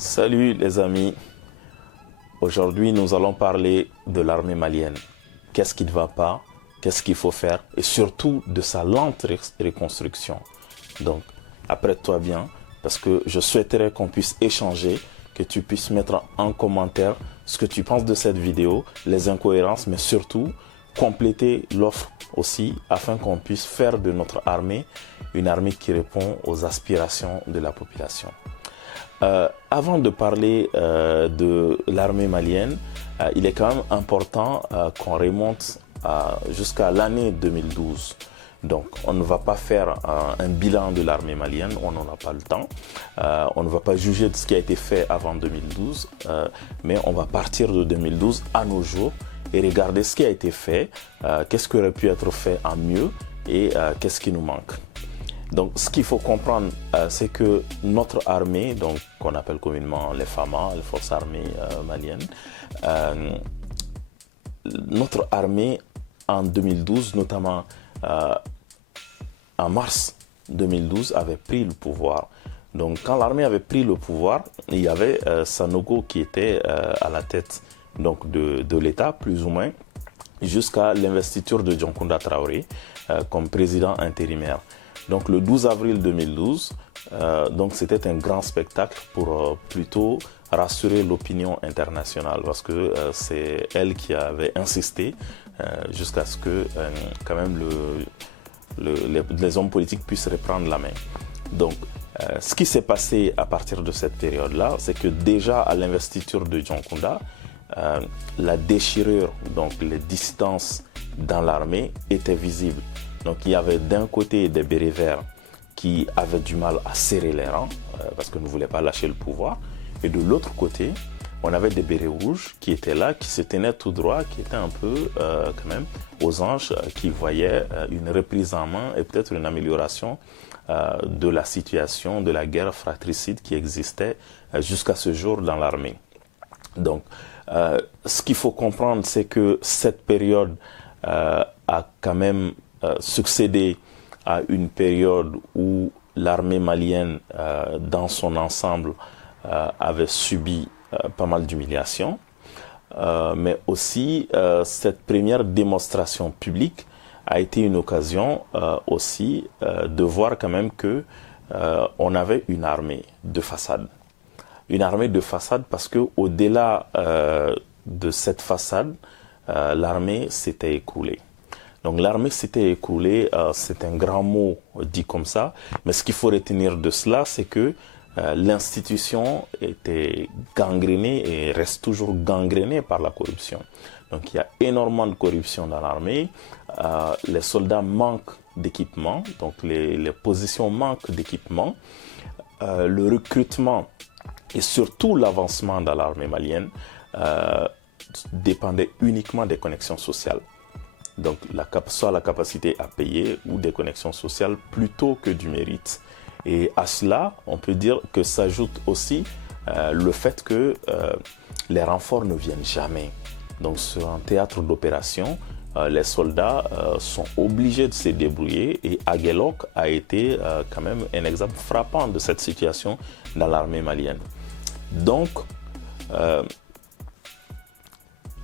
Salut les amis, aujourd'hui nous allons parler de l'armée malienne. Qu'est-ce qui ne va pas, qu'est-ce qu'il faut faire et surtout de sa lente reconstruction. Donc apprête-toi bien parce que je souhaiterais qu'on puisse échanger, que tu puisses mettre en commentaire ce que tu penses de cette vidéo, les incohérences, mais surtout compléter l'offre aussi afin qu'on puisse faire de notre armée une armée qui répond aux aspirations de la population. Avant de parler de l'armée malienne, il est quand même important qu'on remonte jusqu'à l'année 2012. Donc on ne va pas faire un bilan de l'armée malienne, on n'en a pas le temps. On ne va pas juger de ce qui a été fait avant 2012, mais on va partir de 2012 à nos jours et regarder ce qui a été fait, qu'est-ce qui aurait pu être fait en mieux et qu'est-ce qui nous manque. Donc, ce qu'il faut comprendre, c'est que notre armée, donc qu'on appelle communément les FAMA, les forces armées maliennes, notre armée en 2012, notamment en mars 2012, avait pris le pouvoir. Donc, quand l'armée avait pris le pouvoir, il y avait Sanogo qui était à la tête donc, de l'État, plus ou moins, jusqu'à l'investiture de Dioncounda Traoré comme président intérimaire. Donc le 12 avril 2012, donc c'était un grand spectacle pour plutôt rassurer l'opinion internationale parce que c'est elle qui avait insisté jusqu'à ce que quand même les hommes politiques puissent reprendre la main. Donc ce qui s'est passé à partir de cette période-là, c'est que déjà à l'investiture de Dioncounda, la déchirure, donc les distances dans l'armée étaient visibles. Donc il y avait d'un côté des bérets verts qui avaient du mal à serrer les rangs parce qu'ils ne voulaient pas lâcher le pouvoir. Et de l'autre côté, on avait des bérets rouges qui étaient là, qui se tenaient tout droit, qui étaient un peu quand même aux anges, qui voyaient une reprise en main et peut-être une amélioration de la situation, de la guerre fratricide qui existait jusqu'à ce jour dans l'armée. Donc ce qu'il faut comprendre, c'est que cette période a quand même succédé à une période où l'armée malienne dans son ensemble avait subi pas mal d'humiliations, mais aussi cette première démonstration publique a été une occasion aussi de voir quand même que on avait une armée de façade. Une armée de façade parce que au-delà de cette façade, l'armée s'était écroulée. Donc l'armée s'était écroulée, c'est un grand mot dit comme ça, mais ce qu'il faut retenir de cela, c'est que l'institution était gangrénée et reste toujours gangrénée par la corruption. Donc il y a énormément de corruption dans l'armée, les soldats manquent d'équipement, donc les positions manquent d'équipement, le recrutement et surtout l'avancement dans l'armée malienne dépendait uniquement des connexions sociales. Donc, soit la capacité à payer ou des connexions sociales plutôt que du mérite. Et à cela, on peut dire que s'ajoute aussi le fait que les renforts ne viennent jamais. Donc, sur un théâtre d'opération, les soldats sont obligés de se débrouiller et Aguelok a été quand même un exemple frappant de cette situation dans l'armée malienne. Donc,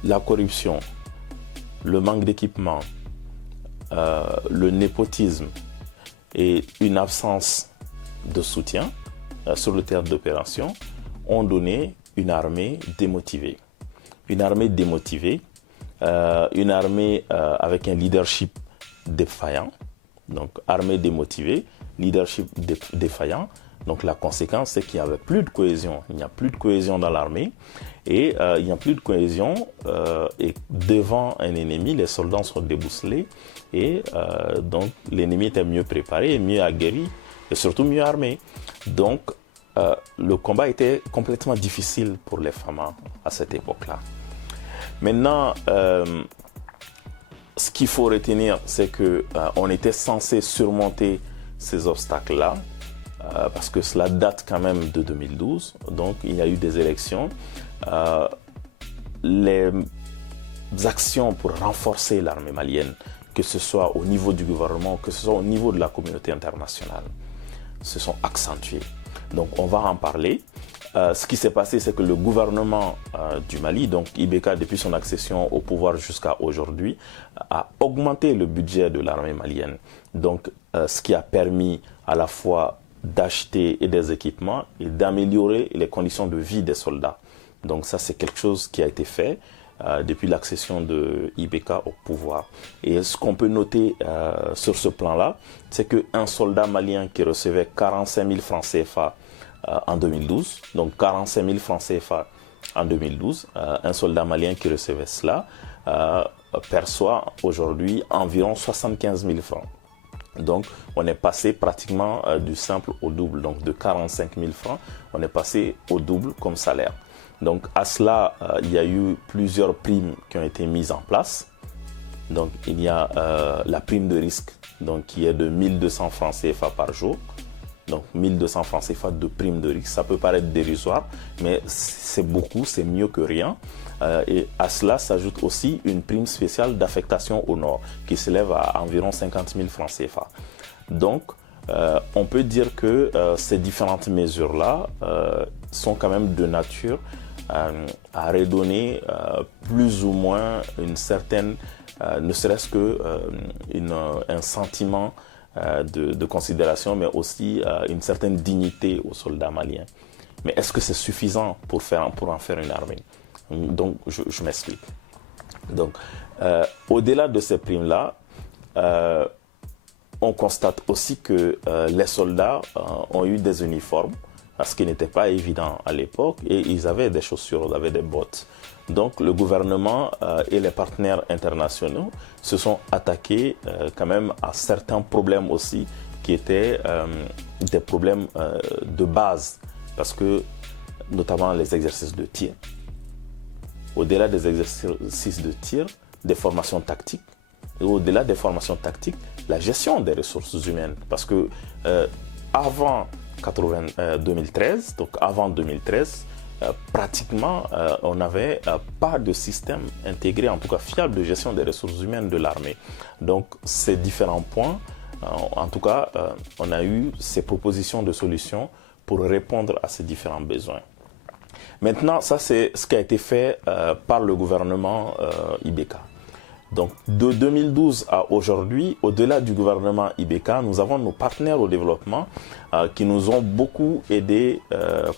la corruption, le manque d'équipement, le népotisme et une absence de soutien sur le théâtre d'opération ont donné une armée démotivée. Une armée démotivée, une armée avec un leadership défaillant. Donc armée démotivée, leadership défaillant. Donc la conséquence, c'est qu'il n'y avait plus de cohésion. Il n'y a plus de cohésion dans l'armée et il n'y a plus de cohésion. Et devant un ennemi, les soldats sont déboussolés et donc l'ennemi était mieux préparé et mieux aguerri et surtout mieux armé. Donc le combat était complètement difficile pour les FAMA à cette époque-là. Maintenant, ce qu'il faut retenir, c'est qu'on était censé surmonter ces obstacles-là. Parce que cela date quand même de 2012, donc il y a eu des élections. Les actions pour renforcer l'armée malienne, que ce soit au niveau du gouvernement, que ce soit au niveau de la communauté internationale, se sont accentuées. Donc on va en parler. ce qui s'est passé, c'est que le gouvernement du Mali, donc IBK, depuis son accession au pouvoir jusqu'à aujourd'hui, a augmenté le budget de l'armée malienne. Donc, ce qui a permis à la fois d'acheter des équipements et d'améliorer les conditions de vie des soldats. Donc ça, c'est quelque chose qui a été fait depuis l'accession de IBK au pouvoir. Et ce qu'on peut noter sur ce plan-là, c'est qu'un soldat malien qui recevait 45 000 francs CFA en 2012, donc 45 000 francs CFA en 2012, un soldat malien qui recevait cela perçoit aujourd'hui environ 75 000 francs. Donc, on est passé pratiquement du simple au double. Donc, de 45 000 francs, on est passé au double comme salaire. Donc, à cela, il y a eu plusieurs primes qui ont été mises en place. Donc, il y a la prime de risque, donc, qui est de 1200 francs CFA par jour. Donc, 1200 francs CFA de prime de risque. Ça peut paraître dérisoire, mais c'est beaucoup, c'est mieux que rien. Et à cela s'ajoute aussi une prime spéciale d'affectation au nord qui s'élève à environ 50 000 francs CFA. Donc, on peut dire que ces différentes mesures-là sont quand même de nature à redonner plus ou moins une certaine, ne serait-ce que un sentiment de considération, mais aussi une certaine dignité aux soldats maliens. Mais est-ce que c'est suffisant pour en faire une armée? Donc, je m'explique. Donc, au-delà de ces primes-là, on constate aussi que les soldats ont eu des uniformes, ce qui n'était pas évident à l'époque, et ils avaient des chaussures, ils avaient des bottes. Donc, le gouvernement et les partenaires internationaux se sont attaqués quand même à certains problèmes aussi, qui étaient des problèmes de base, parce que, notamment les exercices de tir. Au-delà des exercices de tir, des formations tactiques, et au-delà des formations tactiques, la gestion des ressources humaines. Parce que avant 2013, donc avant 2013, pratiquement, on n'avait pas de système intégré, en tout cas fiable, de gestion des ressources humaines de l'armée. Donc, ces différents points, en tout cas, on a eu ces propositions de solutions pour répondre à ces différents besoins. Maintenant, ça c'est ce qui a été fait par le gouvernement IBK. Donc de 2012 à aujourd'hui, au-delà du gouvernement IBK, nous avons nos partenaires au développement qui nous ont beaucoup aidés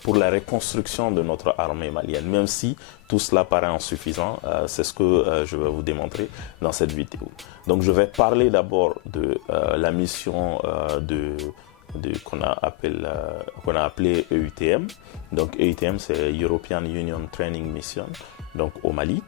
pour la reconstruction de notre armée malienne, même si tout cela paraît insuffisant. C'est ce que je vais vous démontrer dans cette vidéo. Donc je vais parler d'abord de la mission qu'on a appelé EUTM. Donc EUTM, c'est European Union Training Mission, donc au Mali.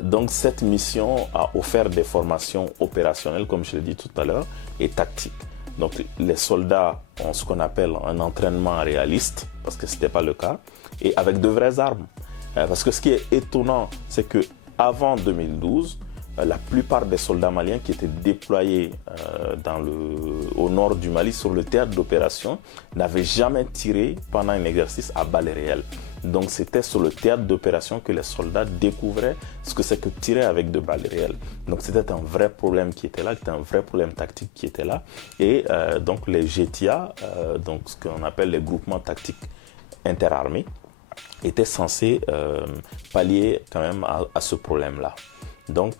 Donc cette mission a offert des formations opérationnelles, comme je l'ai dit tout à l'heure, et tactiques. Donc les soldats ont ce qu'on appelle un entraînement réaliste, parce que ce n'était pas le cas, et avec de vraies armes. Parce que ce qui est étonnant, c'est qu'avant 2012, la plupart des soldats maliens qui étaient déployés au nord du Mali sur le théâtre d'opération n'avaient jamais tiré pendant un exercice à balles réelles. Donc c'était sur le théâtre d'opération que les soldats découvraient ce que c'est que tirer avec de balles réelles. Donc c'était un vrai problème qui était là, c'était un vrai problème tactique qui était là. Et donc les GTA, donc ce qu'on appelle les groupements tactiques interarmés, étaient censés pallier quand même à ce problème-là. Donc,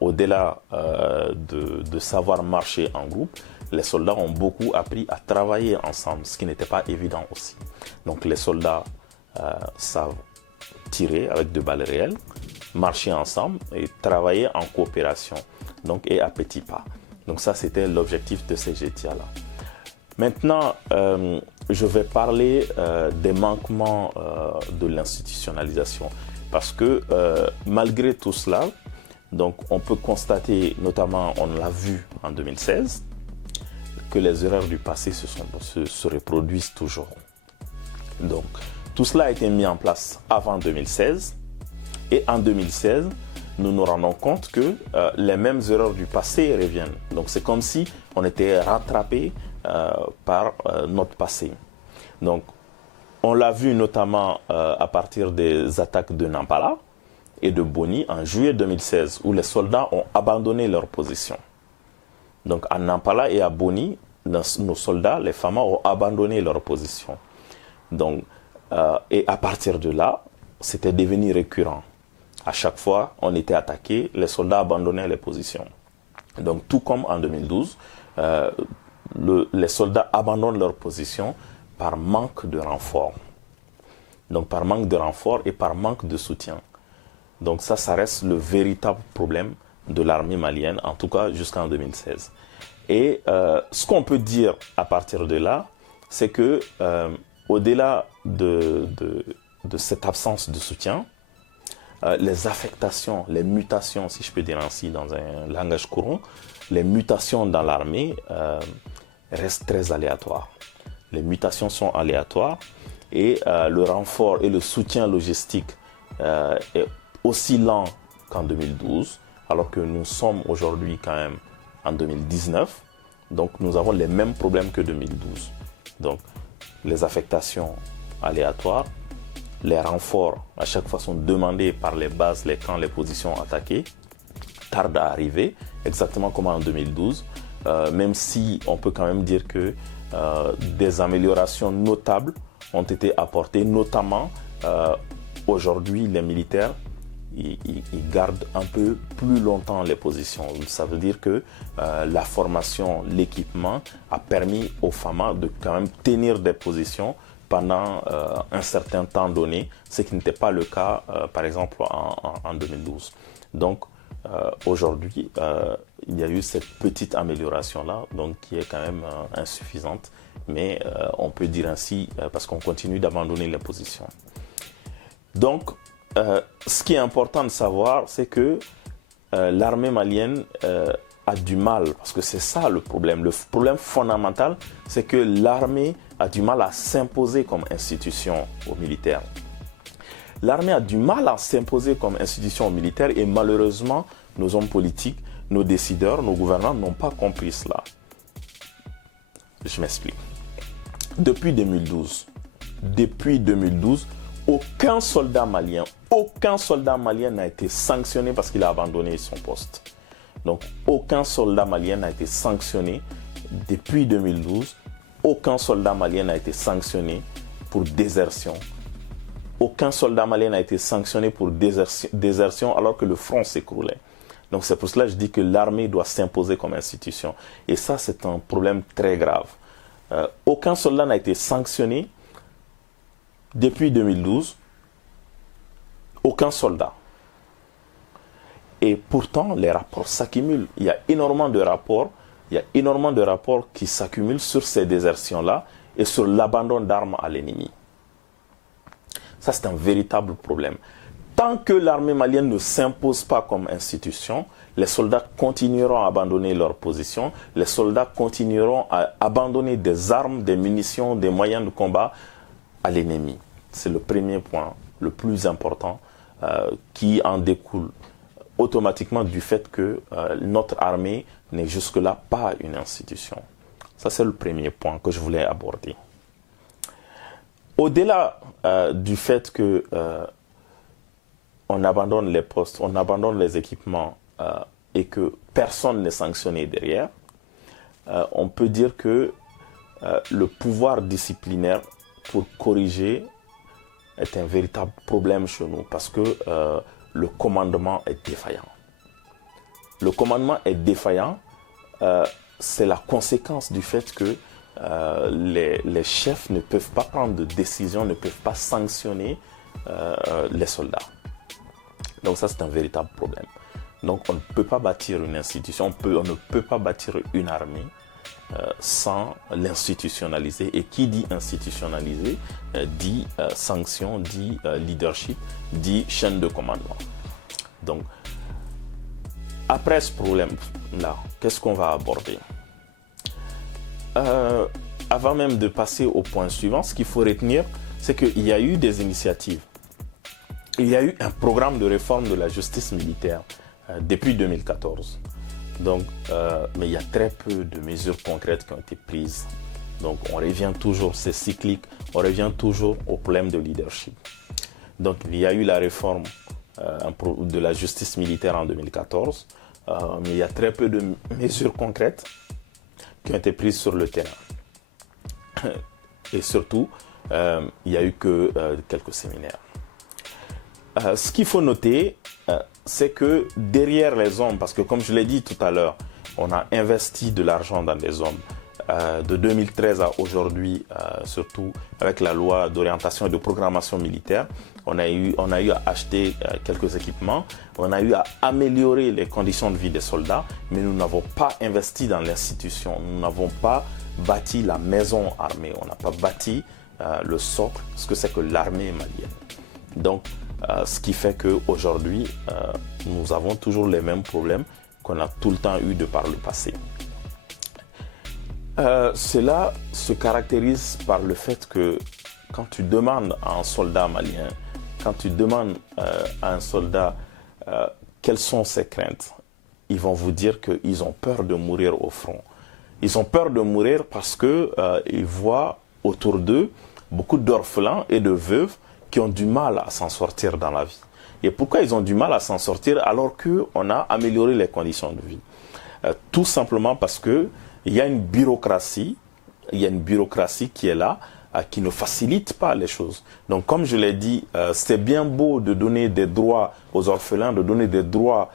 au-delà de savoir marcher en groupe, les soldats ont beaucoup appris à travailler ensemble, ce qui n'était pas évident aussi. Donc, les soldats savent tirer avec de balles réelles, marcher ensemble et travailler en coopération, donc, et à petits pas. Donc, ça, c'était l'objectif de ces GTA-là. Maintenant, je vais parler des manquements de l'institutionnalisation. Parce que malgré tout cela, donc on peut constater, notamment on l'a vu en 2016, que les erreurs du passé se reproduisent toujours. Donc tout cela a été mis en place avant 2016 et en 2016, nous nous rendons compte que les mêmes erreurs du passé reviennent. Donc c'est comme si on était rattrapé par notre passé. Donc on l'a vu notamment à partir des attaques de Nampala et de Boni en juillet 2016, où les soldats ont abandonné leur position. Donc à Nampala et à Boni, nos soldats, les FAMA, ont abandonné leur position. Donc, et à partir de là, c'était devenu récurrent. À chaque fois, on était attaqué, les soldats abandonnaient les positions. Donc, tout comme en 2012, les soldats abandonnent leurs positions par manque de renfort. Donc, par manque de renfort et par manque de soutien. Donc, ça reste le véritable problème de l'armée malienne, en tout cas jusqu'en 2016. Et ce qu'on peut dire à partir de là, c'est que au-delà de cette absence de soutien, les affectations, les mutations, si je peux dire ainsi dans un langage courant, les mutations dans l'armée restent très aléatoires. Les mutations sont aléatoires et le renfort et le soutien logistique est aussi lent qu'en 2012, alors que nous sommes aujourd'hui quand même en 2019. Donc nous avons les mêmes problèmes que 2012. Donc les affectations aléatoires, les renforts à chaque fois sont demandés par les bases, les camps, les positions attaquées, tardent à arriver, exactement comme en 2012, même si on peut quand même dire que des améliorations notables ont été apportées, notamment aujourd'hui les militaires ils gardent un peu plus longtemps les positions. Ça veut dire que la formation, l'équipement a permis aux FAMA de quand même tenir des positions pendant un certain temps donné, ce qui n'était pas le cas, par exemple, en 2012. Donc, aujourd'hui, il y a eu cette petite amélioration-là, donc qui est quand même insuffisante, mais on peut dire ainsi parce qu'on continue d'abandonner les positions. Donc, ce qui est important de savoir, c'est que l'armée malienne a du mal, parce que c'est ça le problème. Le problème fondamental, c'est que l'armée a du mal à s'imposer comme institution aux militaires. L'armée a du mal à s'imposer comme institution aux militaires et malheureusement, nos hommes politiques, nos décideurs, nos gouvernants n'ont pas compris cela. Je m'explique. Depuis 2012, aucun soldat malien n'a été sanctionné parce qu'il a abandonné son poste. Donc, aucun soldat malien n'a été sanctionné depuis 2012. Aucun soldat malien n'a été sanctionné pour désertion. Aucun soldat malien n'a été sanctionné pour désertion alors que le front s'écroulait. Donc, c'est pour cela que je dis que l'armée doit s'imposer comme institution. Et ça, c'est un problème très grave. Aucun soldat n'a été sanctionné depuis 2012, aucun soldat. Et pourtant, les rapports s'accumulent. Il y a énormément de rapports qui s'accumulent sur ces désertions-là et sur l'abandon d'armes à l'ennemi. Ça, c'est un véritable problème. Tant que l'armée malienne ne s'impose pas comme institution, les soldats continueront à abandonner leurs positions, les soldats continueront à abandonner des armes, des munitions, des moyens de combat à l'ennemi. C'est le premier point, le plus important, qui en découle automatiquement du fait que notre armée n'est jusque-là pas une institution. Ça, c'est le premier point que je voulais aborder. Au-delà du fait que on abandonne les postes, on abandonne les équipements et que personne n'est sanctionné derrière, on peut dire que le pouvoir disciplinaire pour corriger est un véritable problème chez nous parce que le commandement est défaillant. Le commandement est défaillant, c'est la conséquence du fait que les chefs ne peuvent pas prendre de décision, ne peuvent pas sanctionner les soldats. Donc ça, c'est un véritable problème. Donc on ne peut pas bâtir une institution, on ne peut pas bâtir une armée sans l'institutionnaliser. Et qui dit institutionnaliser dit sanction, dit leadership, dit chaîne de commandement. Donc, après ce problème-là, qu'est-ce qu'on va aborder? Avant même de passer au point suivant, ce qu'il faut retenir, c'est qu'il y a eu des initiatives. Il y a eu un programme de réforme de la justice militaire depuis 2014. Donc, mais il y a très peu de mesures concrètes qui ont été prises. Donc, on revient toujours, c'est cyclique, on revient toujours au problème de leadership. Donc, il y a eu la réforme de la justice militaire en 2014, mais il y a très peu de mesures concrètes qui ont été prises sur le terrain. Et surtout, il n'y a eu que quelques séminaires. Ce qu'il faut noter, c'est que derrière les hommes, parce que comme je l'ai dit tout à l'heure, on a investi de l'argent dans des hommes. De 2013 à aujourd'hui, surtout avec la loi d'orientation et de programmation militaire, on a eu à acheter quelques équipements, on a eu à améliorer les conditions de vie des soldats, mais nous n'avons pas investi dans l'institution, nous n'avons pas bâti la maison armée, on n'a pas bâti le socle, ce que c'est que l'armée malienne. Donc, ce qui fait qu'aujourd'hui, nous avons toujours les mêmes problèmes qu'on a tout le temps eu de par le passé. Cela se caractérise par le fait que quand tu demandes à un soldat malien, quand tu demandes à un soldat quelles sont ses craintes, ils vont vous dire qu'ils ont peur de mourir au front. Ils ont peur de mourir parce qu'ils voient autour d'eux beaucoup d'orphelins et de veuves qui ont du mal à s'en sortir dans la vie. Et pourquoi ils ont du mal à s'en sortir alors qu'on a amélioré les conditions de vie? Tout simplement parce que il y a une bureaucratie qui est là, qui ne facilite pas les choses. Donc, comme je l'ai dit, c'est bien beau de donner des droits aux orphelins, de donner des droits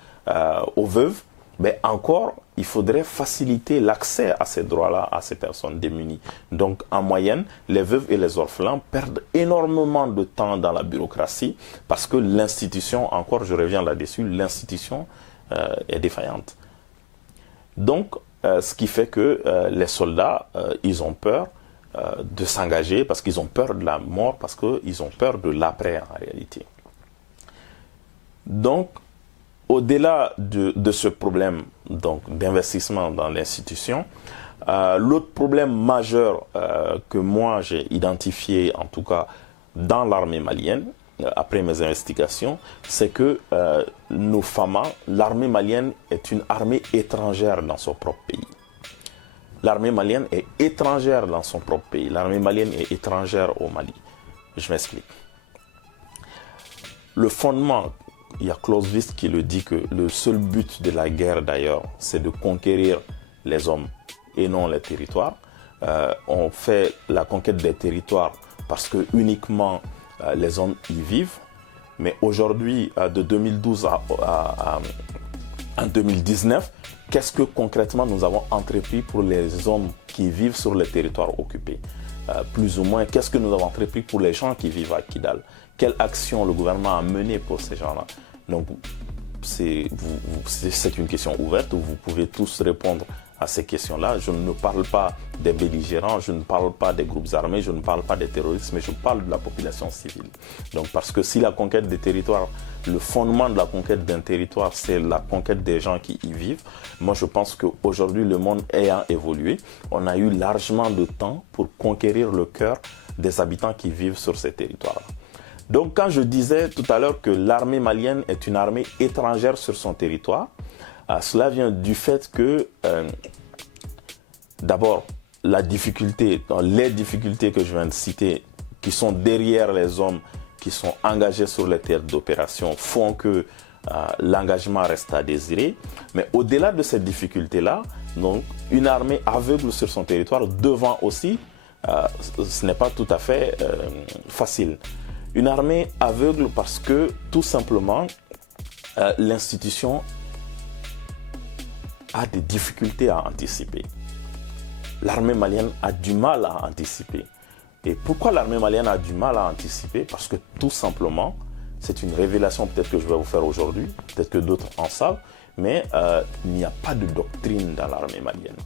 aux veuves, mais encore, il faudrait faciliter l'accès à ces droits-là à ces personnes démunies. Donc, en moyenne, les veuves et les orphelins perdent énormément de temps dans la bureaucratie parce que l'institution, encore je reviens là-dessus, l'institution est défaillante. Donc, ce qui fait que les soldats, ils ont peur de s'engager parce qu'ils ont peur de la mort, parce qu'ils ont peur de l'après en réalité. Donc, au-delà de ce problème d'investissement dans l'institution, l'autre problème majeur que moi j'ai identifié, en tout cas dans l'armée malienne, après mes investigations, c'est que nos FAMA, l'armée malienne est une armée étrangère dans son propre pays. L'armée malienne est étrangère dans son propre pays. L'armée malienne est étrangère au Mali. Je m'explique. Le fondement, il y a Clausewitz qui le dit que le seul but de la guerre d'ailleurs, c'est de conquérir les hommes et non les territoires. On fait la conquête des territoires parce que uniquement les hommes y vivent, mais aujourd'hui, de 2012 à 2019, qu'est-ce que concrètement nous avons entrepris pour les hommes qui vivent sur les territoires occupés? Plus ou moins, qu'est-ce que nous avons entrepris pour les gens qui vivent à Kidal? Quelle action le gouvernement a menée pour ces gens-là? Donc, c'est une question ouverte où vous pouvez tous répondre à ces questions-là. Je ne parle pas des belligérants, je ne parle pas des groupes armés, je ne parle pas des terroristes, mais je parle de la population civile. Donc, parce que si la conquête des territoires, le fondement de la conquête d'un territoire, c'est la conquête des gens qui y vivent, moi je pense qu'aujourd'hui, le monde ayant évolué, on a eu largement de temps pour conquérir le cœur des habitants qui vivent sur ces territoires. Donc, quand je disais tout à l'heure que l'armée malienne est une armée étrangère sur son territoire, cela vient du fait que, d'abord, les difficultés que je viens de citer, qui sont derrière les hommes qui sont engagés sur les terres d'opération, font que l'engagement reste à désirer. Mais au-delà de cette difficulté-là, donc, une armée aveugle sur son territoire devant aussi, ce n'est pas tout à fait facile. Une armée aveugle parce que, tout simplement, l'institution a des difficultés à anticiper. L'armée malienne a du mal à anticiper. Et pourquoi l'armée malienne a du mal à anticiper? Parce que tout simplement, c'est une révélation peut-être que je vais vous faire aujourd'hui, peut-être que d'autres en savent, mais il n'y a pas de doctrine dans l'armée malienne.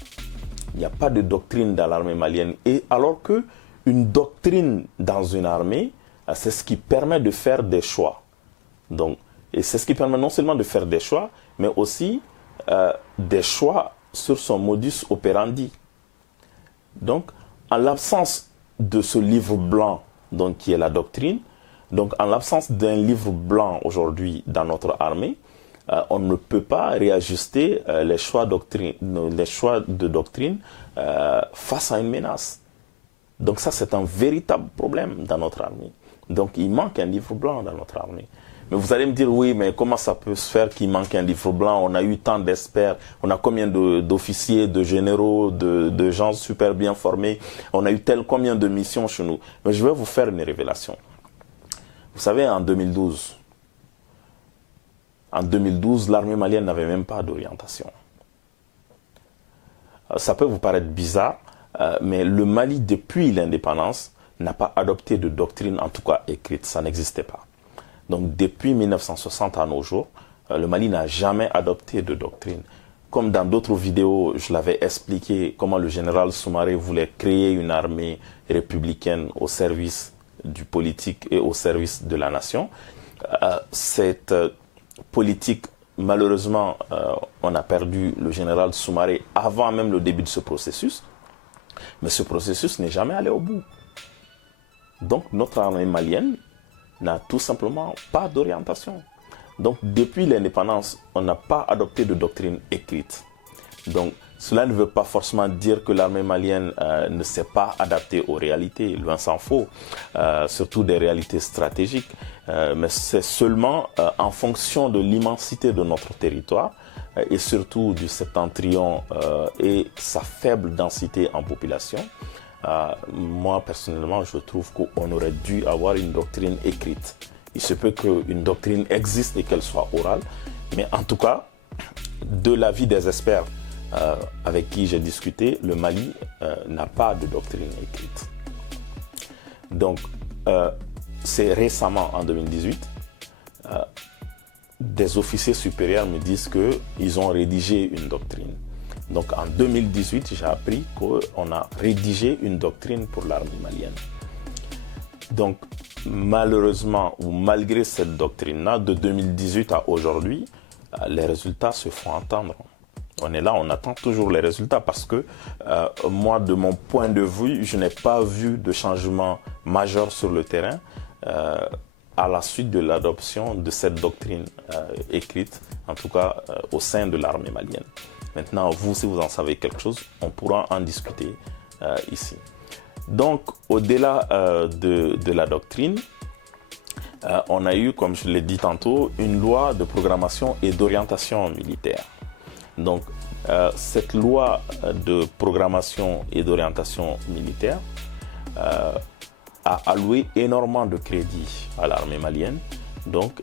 Il n'y a pas de doctrine dans l'armée malienne. Et alors qu'une doctrine dans une armée, c'est ce qui permet de faire des choix. Donc, et c'est ce qui permet non seulement de faire des choix, mais aussi des choix sur son modus operandi. Donc, en l'absence de ce livre blanc, donc, qui est la doctrine, donc en l'absence d'un livre blanc aujourd'hui dans notre armée, on ne peut pas réajuster les choix de doctrine face à une menace. Donc ça, c'est un véritable problème dans notre armée. Donc il manque un livre blanc dans notre armée. Mais vous allez me dire, oui, mais comment ça peut se faire qu'il manque un livre blanc? On a eu tant d'experts, on a combien d'officiers, de généraux, de gens super bien formés, on a eu combien de missions chez nous. Mais je vais vous faire une révélation. Vous savez, en 2012, l'armée malienne n'avait même pas d'orientation. Ça peut vous paraître bizarre, mais le Mali, depuis l'indépendance, n'a pas adopté de doctrine, en tout cas écrite. Ça n'existait pas. Donc, depuis 1960 à nos jours, le Mali n'a jamais adopté de doctrine. Comme dans d'autres vidéos, je l'avais expliqué comment le général Soumaré voulait créer une armée républicaine au service du politique et au service de la nation. Cette politique, malheureusement, on a perdu le général Soumaré avant même le début de ce processus. Mais ce processus n'est jamais allé au bout. Donc, notre armée malienne n'a tout simplement pas d'orientation. Donc, depuis l'indépendance, on n'a pas adopté de doctrine écrite. Donc, cela ne veut pas forcément dire que l'armée malienne ne s'est pas adaptée aux réalités, loin s'en faut, surtout des réalités stratégiques. Mais c'est seulement en fonction de l'immensité de notre territoire et surtout du septentrion et sa faible densité en population. Moi, personnellement, je trouve qu'on aurait dû avoir une doctrine écrite. Il se peut qu'une doctrine existe et qu'elle soit orale, mais en tout cas, de l'avis des experts avec qui j'ai discuté, le Mali n'a pas de doctrine écrite. Donc, c'est récemment, en 2018, des officiers supérieurs me disent qu'ils ont rédigé une doctrine. Donc en 2018, j'ai appris qu'on a rédigé une doctrine pour l'armée malienne. Donc malheureusement, ou malgré cette doctrine-là, de 2018 à aujourd'hui, les résultats se font entendre. On est là, on attend toujours les résultats parce que moi, de mon point de vue, je n'ai pas vu de changement majeur sur le terrain à la suite de l'adoption de cette doctrine écrite, en tout cas au sein de l'armée malienne. Maintenant, vous, si vous en savez quelque chose, on pourra en discuter ici. Donc, au-delà de la doctrine, on a eu, comme je l'ai dit tantôt, une loi de programmation et d'orientation militaire. Donc, cette loi de programmation et d'orientation militaire a alloué énormément de crédits à l'armée malienne. Donc,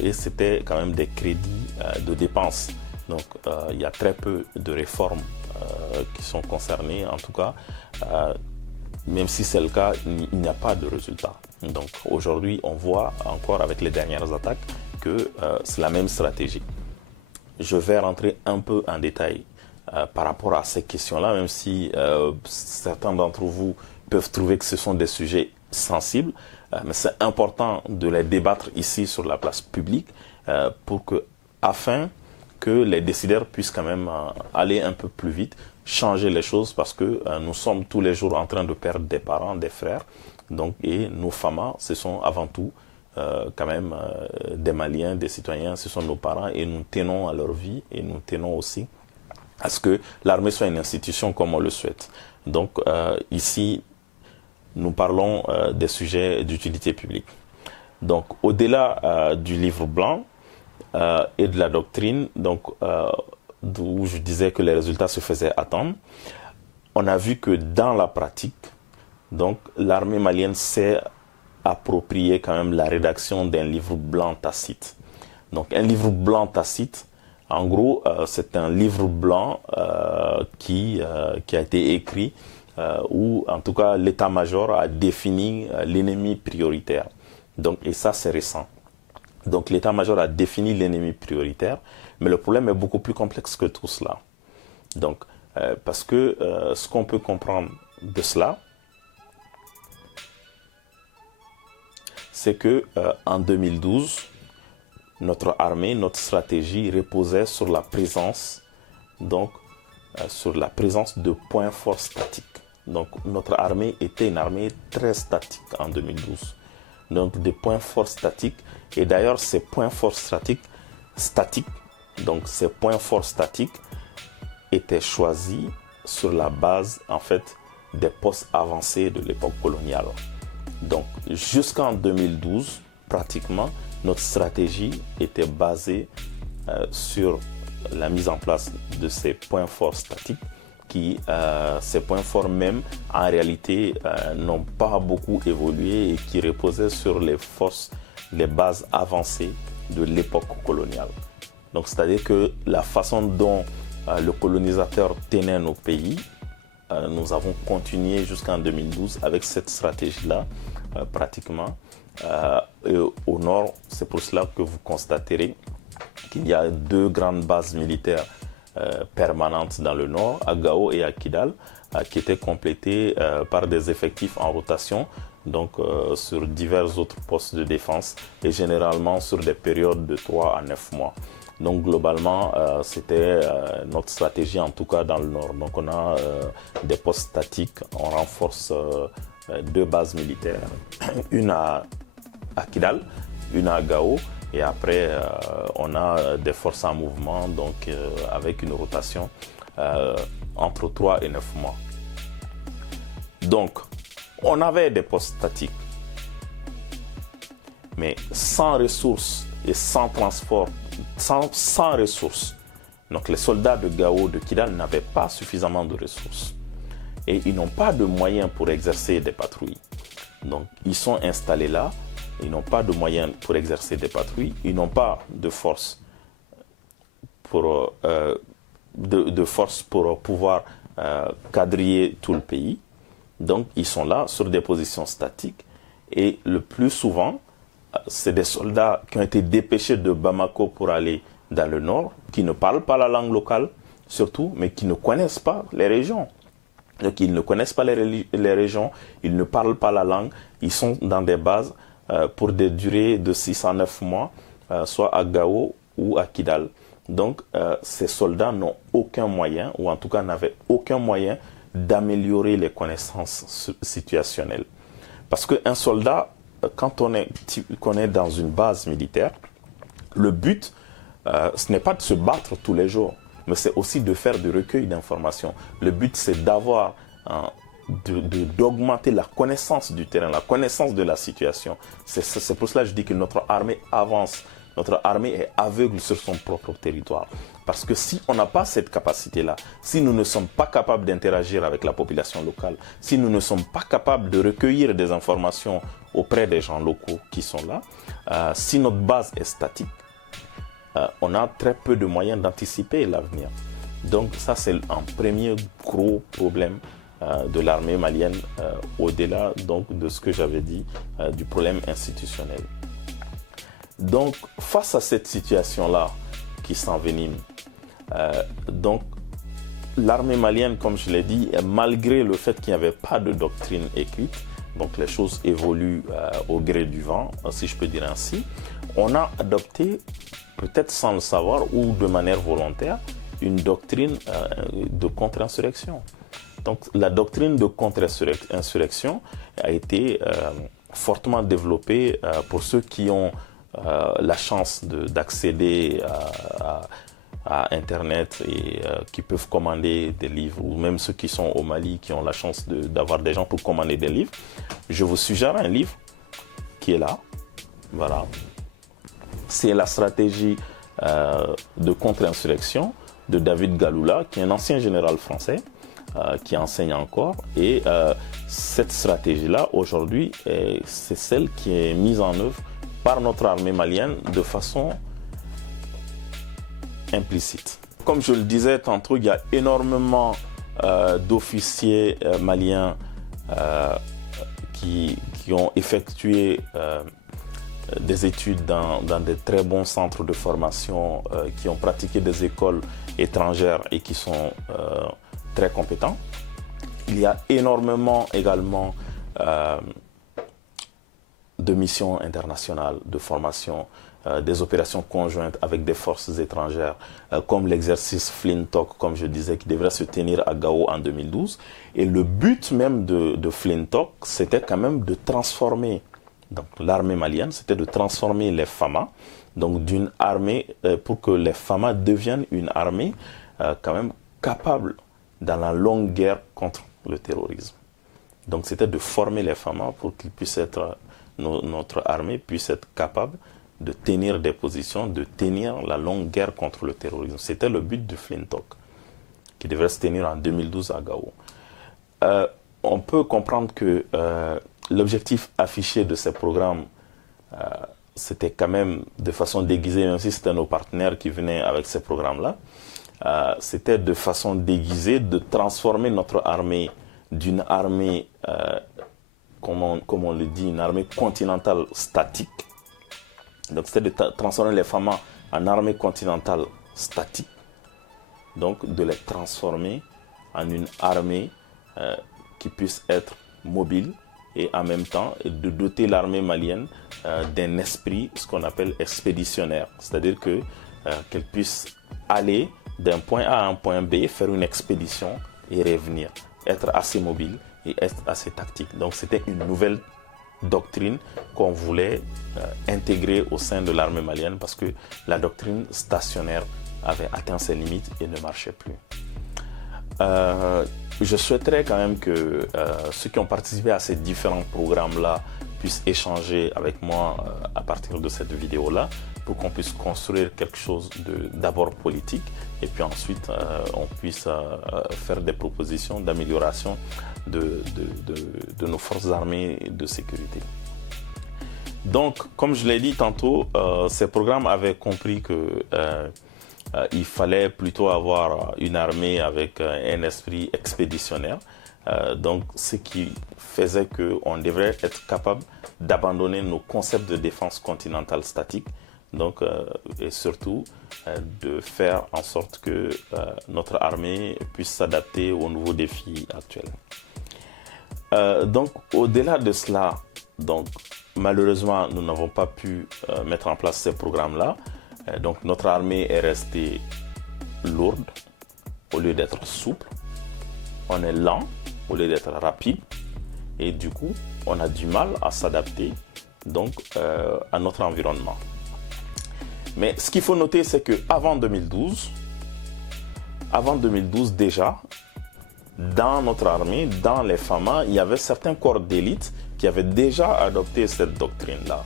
et c'était quand même des crédits de dépenses. Donc, il y a très peu de réformes qui sont concernées, en tout cas. Même si c'est le cas, il n'y a pas de résultat. Donc, aujourd'hui, on voit encore avec les dernières attaques que c'est la même stratégie. Je vais rentrer un peu en détail par rapport à ces questions-là, même si certains d'entre vous peuvent trouver que ce sont des sujets sensibles. Mais c'est important de les débattre ici sur la place publique afin que les décideurs puissent quand même aller un peu plus vite, changer les choses parce que nous sommes tous les jours en train de perdre des parents, des frères. Donc, et nos FAMA, ce sont avant tout quand même des Maliens, des citoyens, ce sont nos parents et nous tenons à leur vie et nous tenons aussi à ce que l'armée soit une institution comme on le souhaite. Donc, ici, nous parlons des sujets d'utilité publique. Donc, au-delà du livre blanc, et de la doctrine, donc où je disais que les résultats se faisaient attendre, on a vu que dans la pratique, donc l'armée malienne s'est approprié quand même la rédaction d'un livre blanc tacite. Donc un livre blanc tacite, en gros, c'est un livre blanc qui a été écrit où en tout cas l'état-major a défini l'ennemi prioritaire. Donc, et ça c'est récent. Donc l'état-major a défini l'ennemi prioritaire, mais le problème est beaucoup plus complexe que tout cela. Donc, parce que ce qu'on peut comprendre de cela, c'est que en 2012, notre armée, notre stratégie reposait sur la présence, de points forts statiques. Donc notre armée était une armée très statique en 2012. Donc des points forts statiques. Et d'ailleurs, ces points forts statiques, étaient choisis sur la base, en fait, des postes avancés de l'époque coloniale. Donc, jusqu'en 2012, pratiquement, notre stratégie était basée sur la mise en place de ces points forts statiques ces points forts même, en réalité, n'ont pas beaucoup évolué et qui reposaient sur les bases avancées de l'époque coloniale. Donc, c'est-à-dire que la façon dont le colonisateur tenait nos pays, nous avons continué jusqu'en 2012 avec cette stratégie-là, pratiquement. Et au nord, c'est pour cela que vous constaterez qu'il y a 2 grandes bases militaires permanentes dans le nord, à Gao et à Kidal, qui étaient complétées par des effectifs en rotation, donc sur divers autres postes de défense et généralement sur des périodes de 3 à 9 mois. Donc globalement, c'était notre stratégie, en tout cas dans le nord. Donc on a des postes statiques, on renforce 2 bases militaires, une à Kidal, une à Gao. Et après, on a des forces en mouvement, donc avec une rotation entre 3 et 9 mois. Donc, on avait des postes statiques, mais sans ressources et sans transport, sans ressources. Donc, les soldats de Gao, de Kidal n'avaient pas suffisamment de ressources. Et ils n'ont pas de moyens pour exercer des patrouilles. Donc, ils sont installés là. Ils n'ont pas de moyens pour exercer des patrouilles. Ils n'ont pas de force pour pouvoir quadriller tout le pays. Donc, ils sont là sur des positions statiques. Et le plus souvent, c'est des soldats qui ont été dépêchés de Bamako pour aller dans le nord, qui ne parlent pas la langue locale, surtout, mais qui ne connaissent pas les régions. Donc, ils ne connaissent pas les régions, ils ne parlent pas la langue. Ils sont dans des bases pour des durées de 6 à 9 mois, soit à Gao ou à Kidal. Donc, ces soldats n'ont aucun moyen, ou en tout cas n'avaient aucun moyen d'améliorer les connaissances situationnelles. Parce qu'un soldat, quand on est dans une base militaire, le but, ce n'est pas de se battre tous les jours, mais c'est aussi de faire du recueil d'informations. Le but, c'est d'avoir d'augmenter la connaissance du terrain, la connaissance de la situation. C'est pour cela que je dis que notre armée avance. Notre armée est aveugle sur son propre territoire. Parce que si on n'a pas cette capacité-là, si nous ne sommes pas capables d'interagir avec la population locale, si nous ne sommes pas capables de recueillir des informations auprès des gens locaux qui sont là, si notre base est statique, on a très peu de moyens d'anticiper l'avenir. Donc ça, c'est un premier gros problème de l'armée malienne, au-delà donc de ce que j'avais dit, du problème institutionnel. Donc, face à cette situation-là qui s'envenime, donc l'armée malienne, comme je l'ai dit, malgré le fait qu'il n'y avait pas de doctrine écrite, donc les choses évoluent au gré du vent, si je peux dire ainsi, on a adopté, peut-être sans le savoir ou de manière volontaire, une doctrine de contre-insurrection. Donc la doctrine de contre-insurrection a été fortement développée pour ceux qui ont la chance d'accéder à Internet et qui peuvent commander des livres, ou même ceux qui sont au Mali, qui ont la chance d'avoir des gens pour commander des livres. Je vous suggère un livre qui est là. Voilà. C'est la stratégie de contre-insurrection de David Galula, qui est un ancien général français, qui enseigne encore. Et cette stratégie-là, aujourd'hui, c'est celle qui est mise en œuvre par notre armée malienne de façon implicite. Comme je le disais tantôt, il y a énormément d'officiers maliens qui ont effectué des études dans de très bons centres de formation, qui ont pratiqué des écoles étrangères et qui sont très compétents. Il y a énormément également de missions internationales, de formation, des opérations conjointes avec des forces étrangères, comme l'exercice Flintock, comme je disais, qui devrait se tenir à Gao en 2012. Et le but même de Flintock, c'était quand même de transformer donc, l'armée malienne, c'était de transformer les FAMA, donc d'une armée, pour que les FAMA deviennent une armée quand même capable dans la longue guerre contre le terrorisme. Donc c'était de former les FAMA pour qu'ils puissent être, notre armée puisse être capable de tenir des positions, de tenir la longue guerre contre le terrorisme. C'était le but du Flintok, qui devrait se tenir en 2012 à Gao. On peut comprendre que l'objectif affiché de ces programmes, c'était quand même de façon déguisée, même si c'était nos partenaires qui venaient avec ces programmes-là, c'était de façon déguisée de transformer notre armée d'une armée, comme on le dit, une armée continentale statique. Donc c'était de transformer les FAMA en armée continentale statique, donc de les transformer en une armée qui puisse être mobile et en même temps de doter l'armée malienne d'un esprit, ce qu'on appelle expéditionnaire, c'est-à-dire qu'elle puisse aller d'un point A à un point B, faire une expédition et revenir, être assez mobile et être assez tactique. Donc c'était une nouvelle doctrine qu'on voulait intégrer au sein de l'armée malienne parce que la doctrine stationnaire avait atteint ses limites et ne marchait plus. Je souhaiterais quand même que ceux qui ont participé à ces différents programmes-là puissent échanger avec moi à partir de cette vidéo-là pour qu'on puisse construire quelque chose d'abord politique et puis ensuite on puisse faire des propositions d'amélioration de nos forces armées de sécurité. Donc, comme je l'ai dit tantôt, ces programmes avaient compris que il fallait plutôt avoir une armée avec un esprit expéditionnaire. Donc, ce qui faisait qu'on devrait être capable d'abandonner nos concepts de défense continentale statique. Donc, et surtout, de faire en sorte que notre armée puisse s'adapter aux nouveaux défis actuels. Donc, au-delà de cela, donc, malheureusement, nous n'avons pas pu mettre en place ces programmes-là. Donc notre armée est restée lourde au lieu d'être souple. On est lent au lieu d'être rapide. Et du coup, on a du mal à s'adapter donc, à notre environnement. Mais ce qu'il faut noter, c'est qu'avant 2012 déjà, dans notre armée, dans les FAMA, il y avait certains corps d'élite qui avaient déjà adopté cette doctrine-là.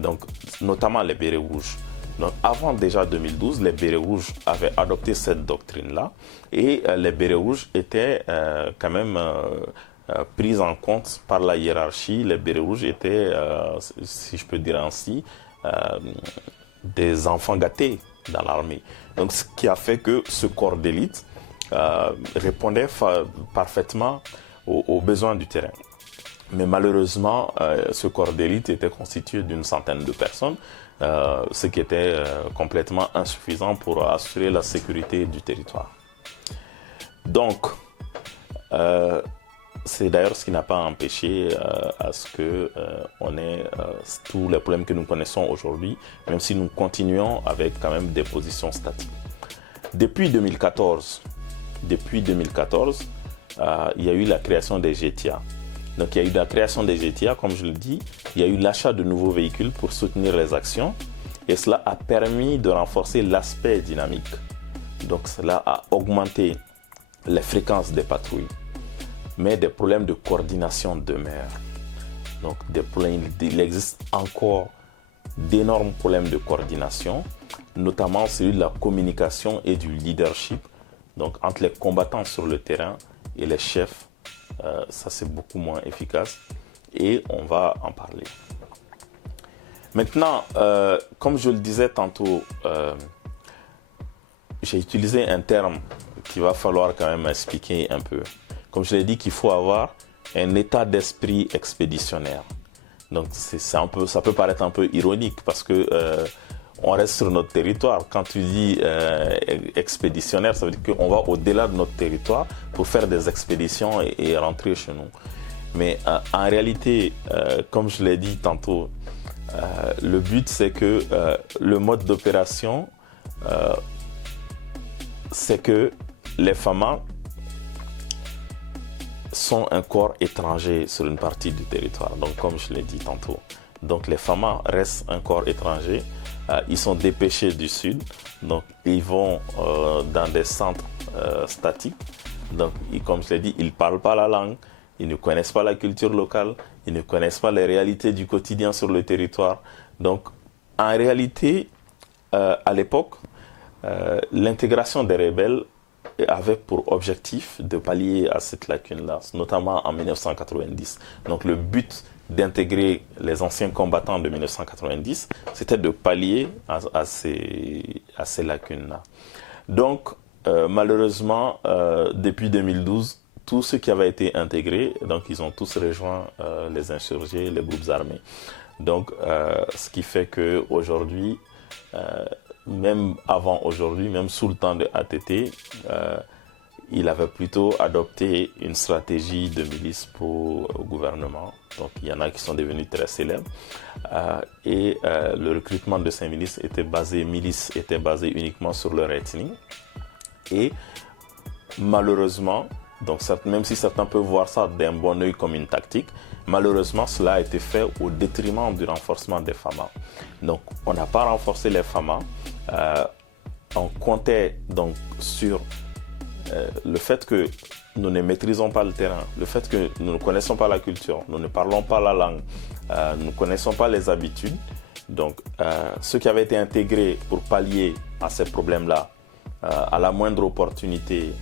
Donc, notamment les bérets rouges. Donc avant déjà 2012, les bérets rouges avaient adopté cette doctrine-là et les bérets rouges étaient quand même pris en compte par la hiérarchie. Les bérets rouges étaient, si je peux dire ainsi, des enfants gâtés dans l'armée. Donc ce qui a fait que ce corps d'élite répondait parfaitement aux besoins du terrain. Mais malheureusement, ce corps d'élite était constitué d'une centaine de personnes, ce qui était complètement insuffisant pour assurer la sécurité du territoire. Donc, c'est d'ailleurs ce qui n'a pas empêché à ce qu'on ait tous les problèmes que nous connaissons aujourd'hui, même si nous continuons avec quand même des positions statiques. Depuis 2014, il y a eu la création des GTA. Donc il y a eu la création des GTA, comme je le dis, il y a eu l'achat de nouveaux véhicules pour soutenir les actions et cela a permis de renforcer l'aspect dynamique. Donc cela a augmenté les fréquences des patrouilles. Mais des problèmes de coordination demeurent. Donc il existe encore d'énormes problèmes de coordination, notamment celui de la communication et du leadership, donc entre les combattants sur le terrain et les chefs. Ça c'est beaucoup moins efficace et on va en parler. Maintenant, comme je le disais tantôt, j'ai utilisé un terme qu'il va falloir quand même expliquer un peu. Comme je l'ai dit qu'il faut avoir un état d'esprit expéditionnaire. Donc ça peut paraître un peu ironique parce que on reste sur notre territoire. Quand tu dis expéditionnaire, ça veut dire qu'on va au-delà de notre territoire pour faire des expéditions et rentrer chez nous. Mais en réalité, comme je l'ai dit tantôt, le but c'est que le mode d'opération, c'est que les FAMA sont un corps étranger sur une partie du territoire. Donc comme je l'ai dit tantôt. Donc les FAMA restent un corps étranger. Ils sont dépêchés du sud, donc ils vont dans des centres statiques. Donc, comme je l'ai dit, ils ne parlent pas la langue, ils ne connaissent pas la culture locale, ils ne connaissent pas les réalités du quotidien sur le territoire. Donc, En réalité, à l'époque, l'intégration des rebelles avait pour objectif de pallier à cette lacune-là, notamment en 1990. Donc le but d'intégrer les anciens combattants de 1990, c'était de pallier à ces lacunes-là. Donc, malheureusement, depuis 2012, tous ceux qui avaient été intégrés, donc ils ont tous rejoint les insurgés, les groupes armés. Donc, ce qui fait qu'aujourd'hui, même avant aujourd'hui, même sous le temps de ATT, il avait plutôt adopté une stratégie de milice pour le gouvernement. Donc il y en a qui sont devenus très célèbres. Et le recrutement de ces milices était basé uniquement sur leur ethnie. Et malheureusement, donc même si certains peuvent voir ça d'un bon œil comme une tactique, malheureusement cela a été fait au détriment du renforcement des FAMA. Donc on n'a pas renforcé les FAMA. On comptait donc sur le fait que nous ne maîtrisons pas le terrain, le fait que nous ne connaissons pas la culture, nous ne parlons pas la langue, nous ne connaissons pas les habitudes. Donc, ceux qui avaient été intégrés pour pallier à ces problèmes-là, à la moindre opportunité,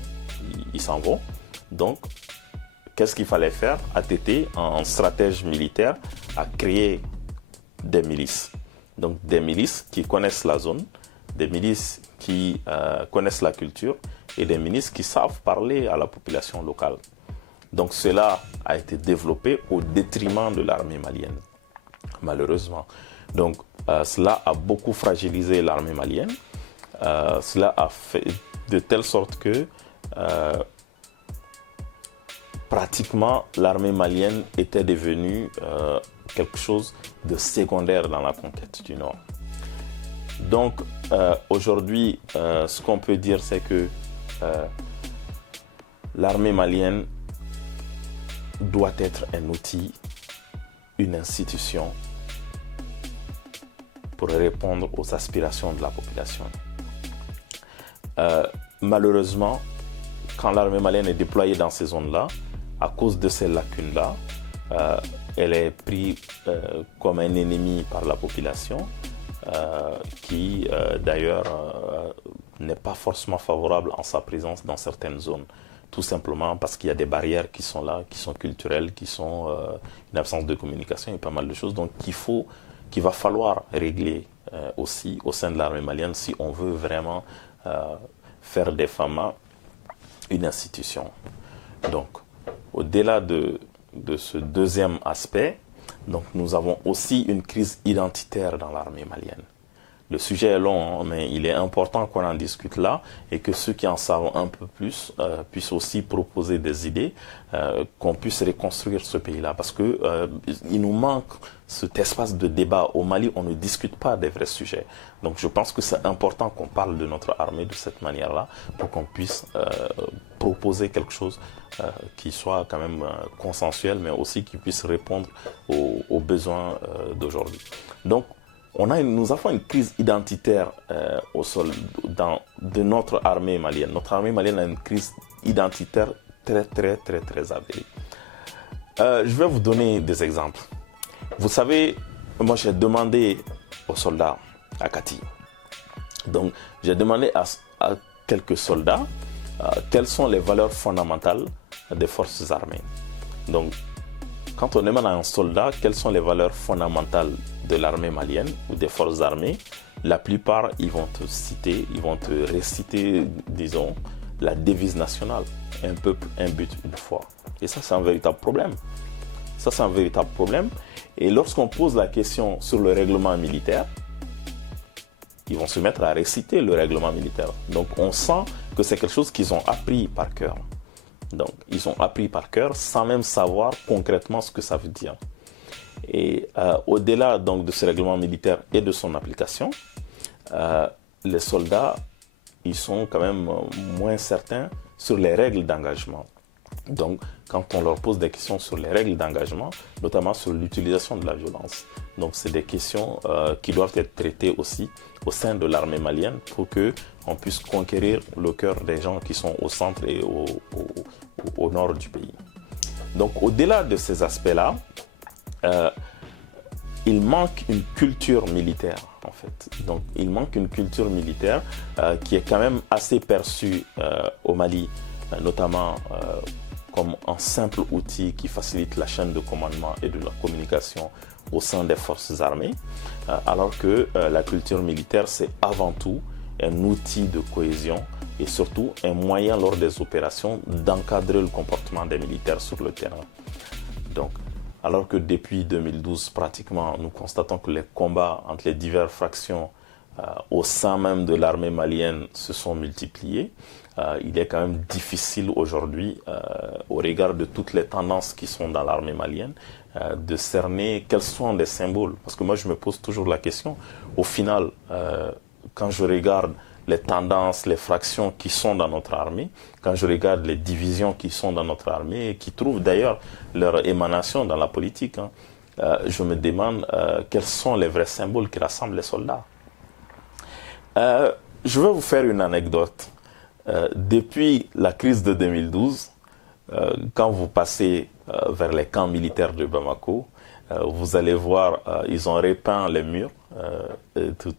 ils s'en vont. Donc, qu'est-ce qu'il fallait faire? ATT, en stratège militaire, a créé des milices. Donc, des milices qui connaissent la zone, des milices qui connaissent la culture et des milices qui savent parler à la population locale. Donc cela a été développé au détriment de l'armée malienne, malheureusement. Donc cela a beaucoup fragilisé l'armée malienne. Cela a fait de telle sorte que pratiquement l'armée malienne était devenue quelque chose de secondaire dans la conquête du Nord. Donc aujourd'hui, ce qu'on peut dire, c'est que l'armée malienne doit être un outil, une institution pour répondre aux aspirations de la population. Malheureusement, quand l'armée malienne est déployée dans ces zones-là, à cause de ces lacunes-là, elle est prise comme un ennemi par la population. Qui d'ailleurs n'est pas forcément favorable en sa présence dans certaines zones, tout simplement parce qu'il y a des barrières qui sont là, qui sont culturelles, qui sont une absence de communication et pas mal de choses, donc qu'il va falloir régler aussi au sein de l'armée malienne si on veut vraiment faire des FAMA une institution. Donc au-delà de ce deuxième aspect, donc nous avons aussi une crise identitaire dans l'armée malienne. Le sujet est long, mais il est important qu'on en discute là et que ceux qui en savent un peu plus puissent aussi proposer des idées, qu'on puisse reconstruire ce pays-là. Parce que il nous manque cet espace de débat. Au Mali, on ne discute pas des vrais sujets. Donc je pense que c'est important qu'on parle de notre armée de cette manière-là pour qu'on puisse proposer quelque chose qui soit quand même consensuel, mais aussi qui puisse répondre aux besoins d'aujourd'hui. Donc, nous avons une crise identitaire au sol de notre armée malienne. Notre armée malienne a une crise identitaire très avérée. Je vais vous donner des exemples. Vous savez, moi j'ai demandé aux soldats à Kati. Donc, j'ai demandé à quelques soldats quelles sont les valeurs fondamentales des forces armées. Donc, quand on demande à un soldat quelles sont les valeurs fondamentales de l'armée malienne ou des forces armées, la plupart, ils vont te citer, ils vont te réciter, disons, la devise nationale, un peuple, un but, une foi. Et ça, c'est un véritable problème. Ça, c'est un véritable problème. Et lorsqu'on pose la question sur le règlement militaire, ils vont se mettre à réciter le règlement militaire. Donc, on sent que c'est quelque chose qu'ils ont appris par cœur. Donc, ils ont appris par cœur sans même savoir concrètement ce que ça veut dire. Et au-delà donc de ce règlement militaire et de son application, les soldats, ils sont quand même moins certains sur les règles d'engagement. Donc, quand on leur pose des questions sur les règles d'engagement, notamment sur l'utilisation de la violence, donc c'est des questions qui doivent être traitées aussi au sein de l'armée malienne pour qu'on puisse conquérir le cœur des gens qui sont au centre et au nord du pays. Donc, au-delà de ces aspects-là, il manque une culture militaire, en fait. Donc, il manque une culture militaire qui est quand même assez perçue au Mali, notamment comme un simple outil qui facilite la chaîne de commandement et de la communication au sein des forces armées, alors que la culture militaire, c'est avant tout un outil de cohésion et surtout un moyen lors des opérations d'encadrer le comportement des militaires sur le terrain. Donc, alors que depuis 2012, pratiquement, nous constatons que les combats entre les diverses fractions au sein même de l'armée malienne se sont multipliés. Il est quand même difficile aujourd'hui, au regard de toutes les tendances qui sont dans l'armée malienne, de cerner quels sont les symboles. Parce que moi, je me pose toujours la question, au final, quand je regarde les tendances, les fractions qui sont dans notre armée, quand je regarde les divisions qui sont dans notre armée et qui trouvent d'ailleurs leur émanation dans la politique, je me demande quels sont les vrais symboles qui rassemblent les soldats. Je vais vous faire une anecdote. Depuis la crise de 2012, quand vous passez vers les camps militaires de Bamako, vous allez voir, ils ont repeint les murs,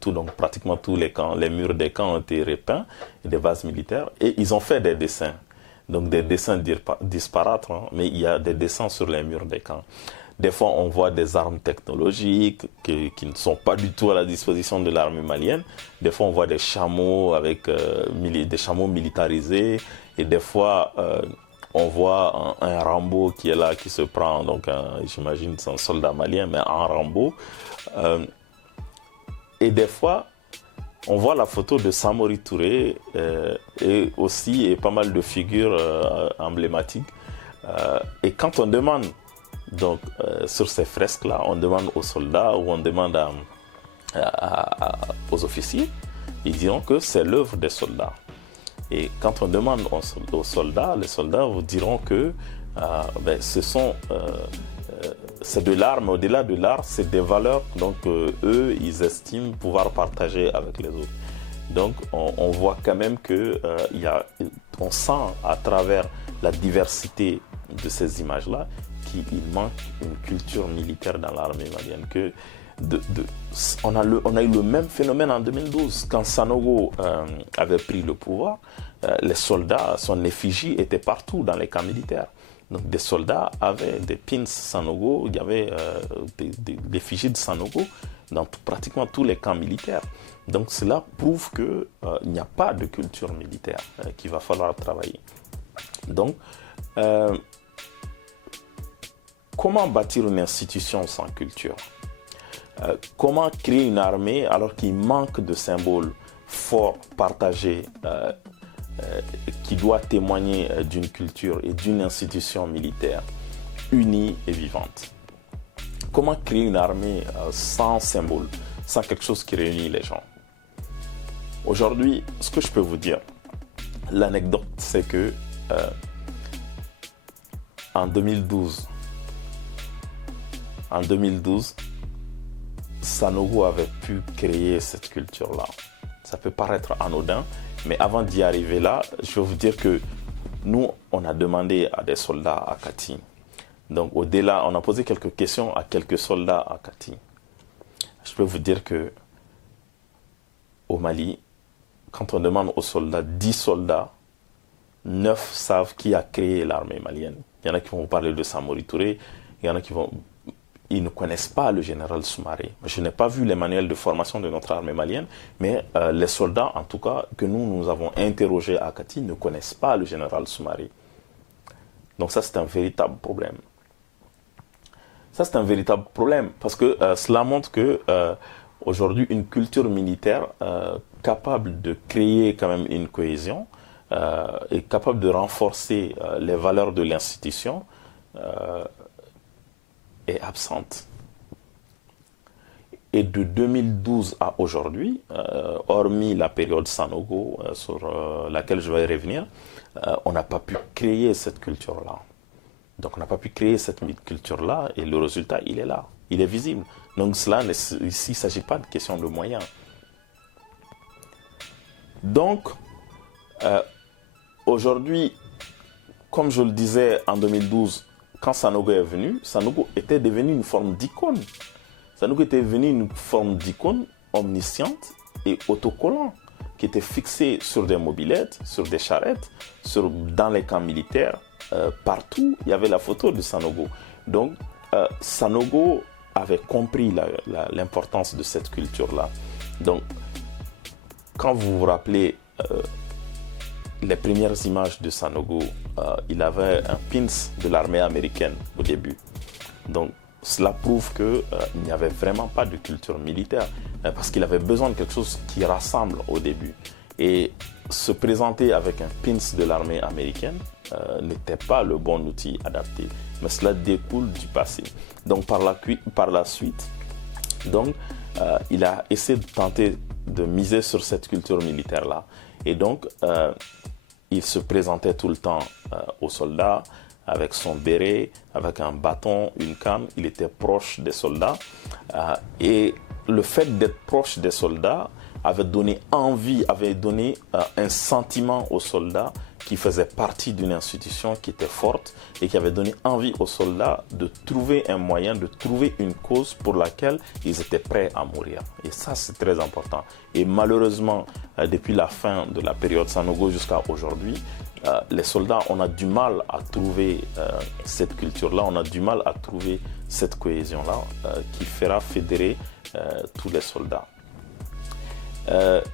donc pratiquement tous les camps, les murs des camps ont été repeints, des bases militaires, et ils ont fait des dessins. Donc des dessins disparates, mais il y a des dessins sur les murs des camps. Des fois, on voit des armes technologiques qui ne sont pas du tout à la disposition de l'armée malienne. Des fois, on voit des chameaux avec des chameaux militarisés, et des fois on voit un Rambo qui est là, qui se prend, donc j'imagine c'est un soldat malien, mais un Rambo. Et des fois, on voit la photo de Samori Touré et aussi et pas mal de figures emblématiques. Et quand on demande, donc sur ces fresques-là, on demande aux soldats ou on demande aux officiers, ils diront que c'est l'œuvre des soldats. Et quand on demande aux soldats, les soldats vous diront que c'est de l'art, mais au-delà de l'art, c'est des valeurs donc eux, ils estiment pouvoir partager avec les autres. Donc on voit quand même que on sent à travers la diversité de ces images-là qu'il manque une culture militaire dans l'armée malienne. On a eu le même phénomène en 2012 quand Sanogo avait pris le pouvoir. Les soldats, son effigie était partout dans les camps militaires. Donc des soldats avaient des pins Sanogo, il y avait des effigies de Sanogo dans pratiquement tous les camps militaires. Donc cela prouve qu'il n'y a pas de culture militaire qu'il va falloir travailler. Donc comment bâtir une institution sans culture? Comment créer une armée alors qu'il manque de symboles forts, partagés, qui doit témoigner d'une culture et d'une institution militaire unie et vivante? Comment créer une armée sans symbole, sans quelque chose qui réunit les gens? Aujourd'hui, ce que je peux vous dire, l'anecdote, c'est que en 2012, Sanogo avait pu créer cette culture-là. Ça peut paraître anodin, mais avant d'y arriver là, je vais vous dire que nous, on a demandé à des soldats à Kati. Donc au-delà, on a posé quelques questions à quelques soldats à Kati. Je peux vous dire que au Mali, quand on demande aux soldats, 10 soldats, 9 savent qui a créé l'armée malienne. Il y en a qui vont vous parler de Samori Touré, il y en a qui ils ne connaissent pas le général Soumaré. Je n'ai pas vu les manuels de formation de notre armée malienne, mais les soldats, en tout cas, que nous avons interrogés à Kati, ne connaissent pas le général Soumaré. Donc ça, c'est un véritable problème. Ça, c'est un véritable problème, parce que cela montre que aujourd'hui, une culture militaire capable de créer quand même une cohésion est capable de renforcer les valeurs de l'institution est absente. Et de 2012 à aujourd'hui, hormis la période Sanogo sur laquelle je vais revenir, on n'a pas pu créer cette culture-là. Donc on n'a pas pu créer cette culture-là et le résultat, il est là, il est visible. Donc ici, il ne s'agit pas de question de moyens. Donc, aujourd'hui, comme je le disais en 2012, quand Sanogo est venu, Sanogo était devenu une forme d'icône. Sanogo était devenu une forme d'icône omnisciente et autocollant qui était fixé sur des mobylettes, sur des charrettes, dans les camps militaires. Partout, il y avait la photo de Sanogo. Donc, Sanogo avait compris l'importance de cette culture-là. Donc, quand vous vous rappelez les premières images de Sanogo, il avait un pins de l'armée américaine au début. Donc, cela prouve qu'il n'y avait vraiment pas de culture militaire, parce qu'il avait besoin de quelque chose qui rassemble au début. Et se présenter avec un pins de l'armée américaine n'était pas le bon outil adapté. Mais cela découle du passé. Donc par la suite, donc, il a essayé de tenter de miser sur cette culture militaire-là. Et donc, il se présentait tout le temps aux soldats avec son béret, avec un bâton, une canne. Il était proche des soldats. Et le fait d'être proche des soldats avait donné envie, avait donné un sentiment aux soldats qui faisait partie d'une institution qui était forte et qui avait donné envie aux soldats de trouver un moyen, de trouver une cause pour laquelle ils étaient prêts à mourir. Et ça, c'est très important. Et malheureusement, depuis la fin de la période Sanogo jusqu'à aujourd'hui, les soldats, on a du mal à trouver cette culture-là, on a du mal à trouver cette cohésion-là qui fera fédérer tous les soldats.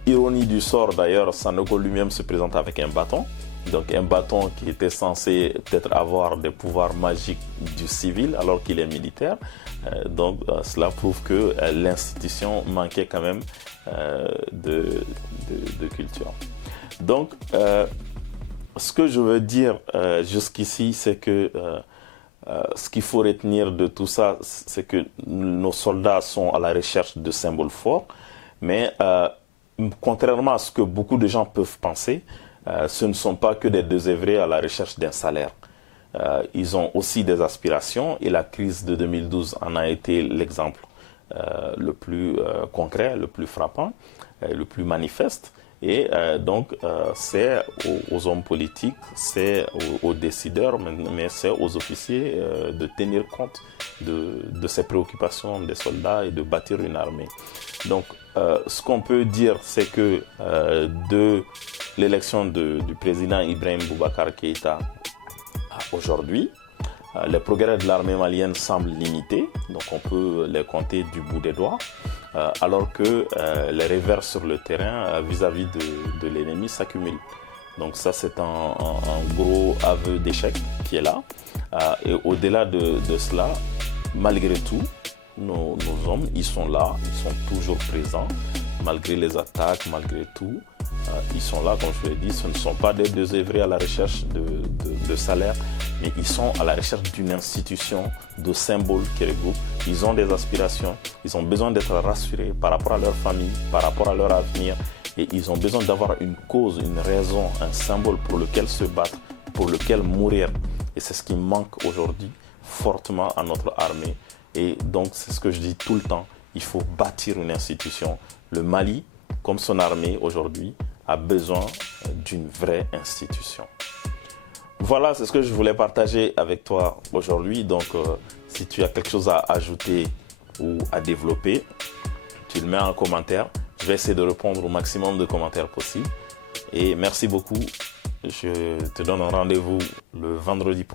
Ironie du sort d'ailleurs, Sanogo lui-même se présente avec un bâton. Donc un bâton qui était censé peut-être avoir des pouvoirs magiques du civil alors qu'il est militaire. Donc cela prouve que l'institution manquait quand même de culture. Donc ce que je veux dire jusqu'ici, c'est que ce qu'il faut retenir de tout ça, c'est que nos soldats sont à la recherche de symboles forts, mais contrairement à ce que beaucoup de gens peuvent penser, ce ne sont pas que des désœuvrés à la recherche d'un salaire. Ils ont aussi des aspirations et la crise de 2012 en a été l'exemple le plus concret, le plus frappant, le plus manifeste. Et donc, c'est aux hommes politiques, c'est aux décideurs, mais c'est aux officiers de tenir compte de ces préoccupations des soldats et de bâtir une armée. Donc, ce qu'on peut dire, c'est que de l'élection du président Ibrahim Boubacar Keïta aujourd'hui, les progrès de l'armée malienne semblent limités, donc on peut les compter du bout des doigts, alors que les revers sur le terrain vis-à-vis de l'ennemi s'accumulent. Donc ça, c'est un gros aveu d'échec qui est là. Et au-delà de cela, malgré tout, nos hommes, ils sont là, ils sont toujours présents, malgré les attaques, malgré tout. Ils sont là, comme je l'ai dit, ce ne sont pas des désœuvrés à la recherche de salaire, mais ils sont à la recherche d'une institution, de symboles qui regroupe. Ils ont des aspirations, ils ont besoin d'être rassurés par rapport à leur famille, par rapport à leur avenir, et ils ont besoin d'avoir une cause, une raison, un symbole pour lequel se battre, pour lequel mourir. Et c'est ce qui manque aujourd'hui fortement à notre armée. Et donc, c'est ce que je dis tout le temps, il faut bâtir une institution. Le Mali, comme son armée aujourd'hui, a besoin d'une vraie institution. Voilà, c'est ce que je voulais partager avec toi aujourd'hui. Donc, si tu as quelque chose à ajouter ou à développer, tu le mets en commentaire. Je vais essayer de répondre au maximum de commentaires possibles. Et merci beaucoup. Je te donne un rendez-vous le vendredi prochain.